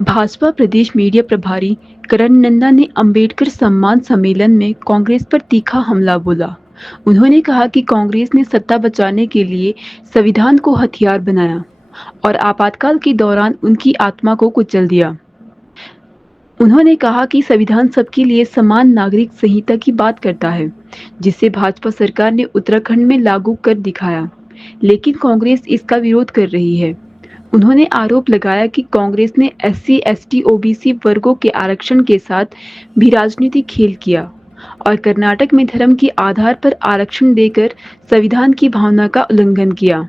भाजपा प्रदेश media प्रभारी करण नंदा ने अंबेडकर सम्मान सम्मेलन में कांग्रेस पर तीखा हमला बोला। उन्होंने कहा कि कांग्रेस ने सत्ता बचाने के लिए संविधान को हथियार बनाया और आपातकाल के दौरान उनकी आत्मा को कुचल दिया। उन्होंने कहा कि संविधान सबके लिए समान नागरिक संहिता की बात करता है, जिसे भाजपा सरकार ने उत्तराखंड में लागू कर दिखाया, लेकिन कांग्रेस इसका विरोध कर रही है। उन्होंने आरोप लगाया कि कांग्रेस ने एससी, एसटी, ओबीसी वर्गों के आरक्षण के साथ भी राजनीतिक खेल किया और कर्नाटक में धर्म के आधार पर आरक्षण देकर संविधान की भावना का उल्लंघन किया।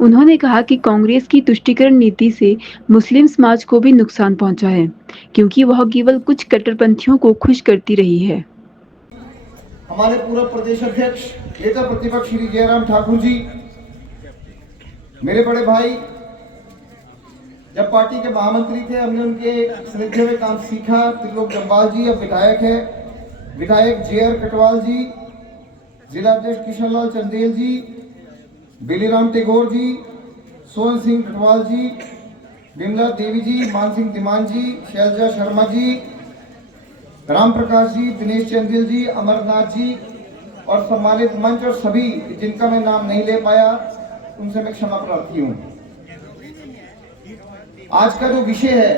उन्होंने कहा कि कांग्रेस की तुष्टीकरण नीति से मुस्लिम समाज को भी नुकसान पहुंचा है, क्योंकि वह केवल कुछ कट्टरपंथियों को खुश करती रही है। हमारे पूर्व प्रदेश अध्यक्ष नेता प्रतिपक्ष श्री जयराम ठाकुर जी, मेरे बड़े भाई, जब पार्टी के महामंत्री थे हमने उनके सानिध्य में काम सीखा। त्रिलोक जम्वाल जी अब विधायक है, विधायक JR कटवाल जी, जिला अध्यक्ष किशनलाल चंदेल जी, बेलीराम टेगोर जी, सोहन सिंह कटवाल जी, विमला देवी जी, मान सिंह दिमान जी, शैलजा शर्मा जी, राम प्रकाश जी, दिनेश चंदेल जी, अमरनाथ जी और सम्मानित मंच और सभी जिनका मैं नाम नहीं ले पाया उनसे मैं क्षमा प्रार्थी हूं। आज का जो विषय है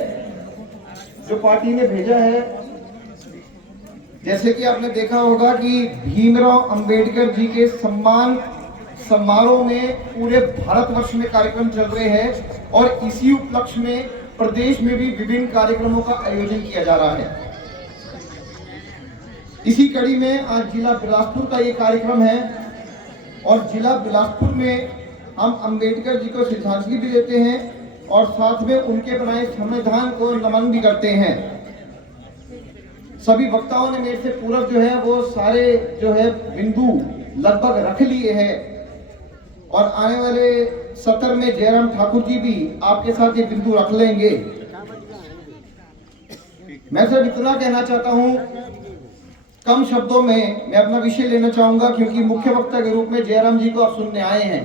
जो पार्टी ने भेजा है, जैसे कि आपने देखा होगा कि भीमराव अंबेडकर जी के सम्मान समारोह में पूरे भारतवर्ष में कार्यक्रम चल रहे हैं और इसी उपलक्ष्य में प्रदेश में भी विभिन्न कार्यक्रमों का आयोजन किया जा रहा है। इसी कड़ी में आज जिला बिलासपुर का ये कार्यक्रम है और जिला बिलासपुर में हम अंबेडकर जी को श्रद्धांजलि भी देते हैं और साथ में उनके बनाए संविधान को नमन भी करते हैं। सभी वक्ताओं ने मेरे से पूर्व जो है वो सारे जो है बिंदु लगभग रख लिए हैं और आने वाले सत्र में जयराम ठाकुर जी भी आपके साथ ये बिंदु रख लेंगे। मैं सिर्फ इतना कहना चाहता हूं, कम शब्दों में मैं अपना विषय लेना चाहूंगा क्योंकि मुख्य वक्ता के रूप में जयराम जी को आप सुनने आए हैं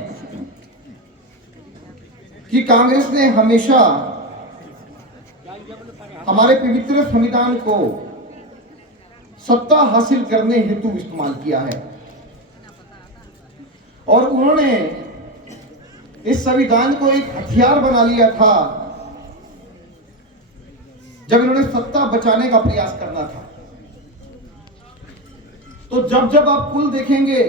कि कांग्रेस ने हमेशा हमारे पवित्र संविधान को सत्ता हासिल करने हेतु इस्तेमाल किया है और उन्होंने इस संविधान को एक हथियार बना लिया था जब इन्होंने सत्ता बचाने का प्रयास करना था। तो जब जब आप कुल देखेंगे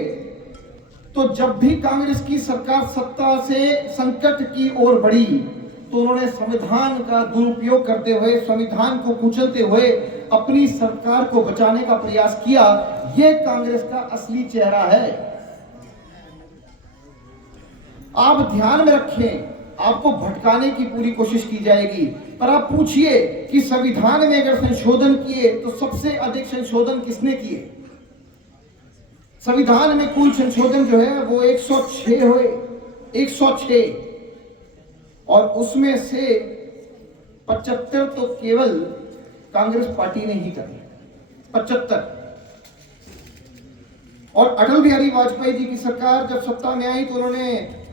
तो जब भी कांग्रेस की सरकार सत्ता से संकट की ओर बढ़ी तो उन्होंने संविधान का दुरुपयोग करते हुए, संविधान को कुचलते हुए अपनी सरकार को बचाने का प्रयास किया। यह कांग्रेस का असली चेहरा है। आप ध्यान में रखें, आपको भटकाने की पूरी कोशिश की जाएगी, पर आप पूछिए कि संविधान में अगर संशोधन किए तो सबसे अधिक संशोधन किसने किए? संविधान में कुल संशोधन जो है वो 106 हुए, 106 और उसमें से 75 तो केवल कांग्रेस पार्टी ने ही करे, 75। और अटल बिहारी वाजपेयी जी की सरकार जब सत्ता में आई तो उन्होंने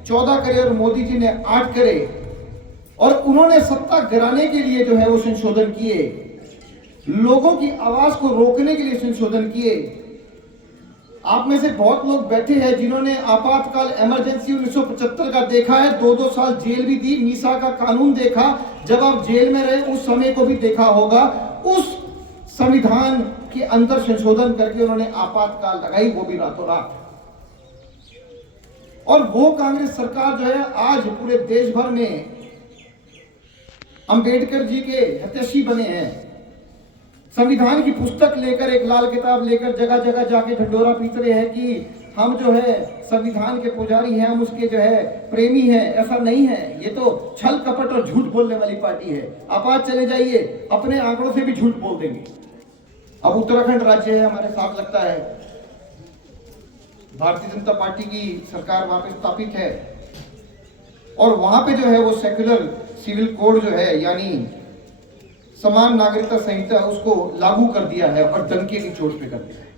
14 करे और मोदी जी ने 8 करे और उन्होंने सत्ता गिराने के लिए जो है वो संशोधन किए, लोगों की आवाज को रोकने के लिए संशोधन किए। आप में से बहुत लोग बैठे हैं जिन्होंने आपातकाल इमरजेंसी 1975 का देखा है, 2-2 साल जेल भी दी, मीसा का कानून देखा, जब आप जेल में रहे उस समय को भी देखा होगा। उस संविधान के अंदर संशोधन करके उन्होंने आपातकाल लगाई, वो भी रातों रात। और वो कांग्रेस सरकार जो है आज पूरे देश भर में अंबेडकर जी के हितैषी बने हैं। संविधान की पुस्तक लेकर, एक लाल किताब लेकर जगह जगह जाके ढंढोरा पीट रहे हैं कि हम जो है संविधान के पुजारी हैं, हम उसके जो है प्रेमी हैं। ऐसा नहीं है, ये तो छल कपट और झूठ बोलने वाली पार्टी है। आप आज चले जाइए, अपने आंकड़ों से भी झूठ बोल देंगे। अब उत्तराखंड राज्य है हमारे साथ, लगता है भारतीय जनता पार्टी की सरकार वहां पे स्थापित है और वहां पे जो है वो सेक्युलर सिविल कोड जो है यानी समान नागरिकता संहिता उसको लागू कर दिया है और डंके की चोट पे कर दिया है।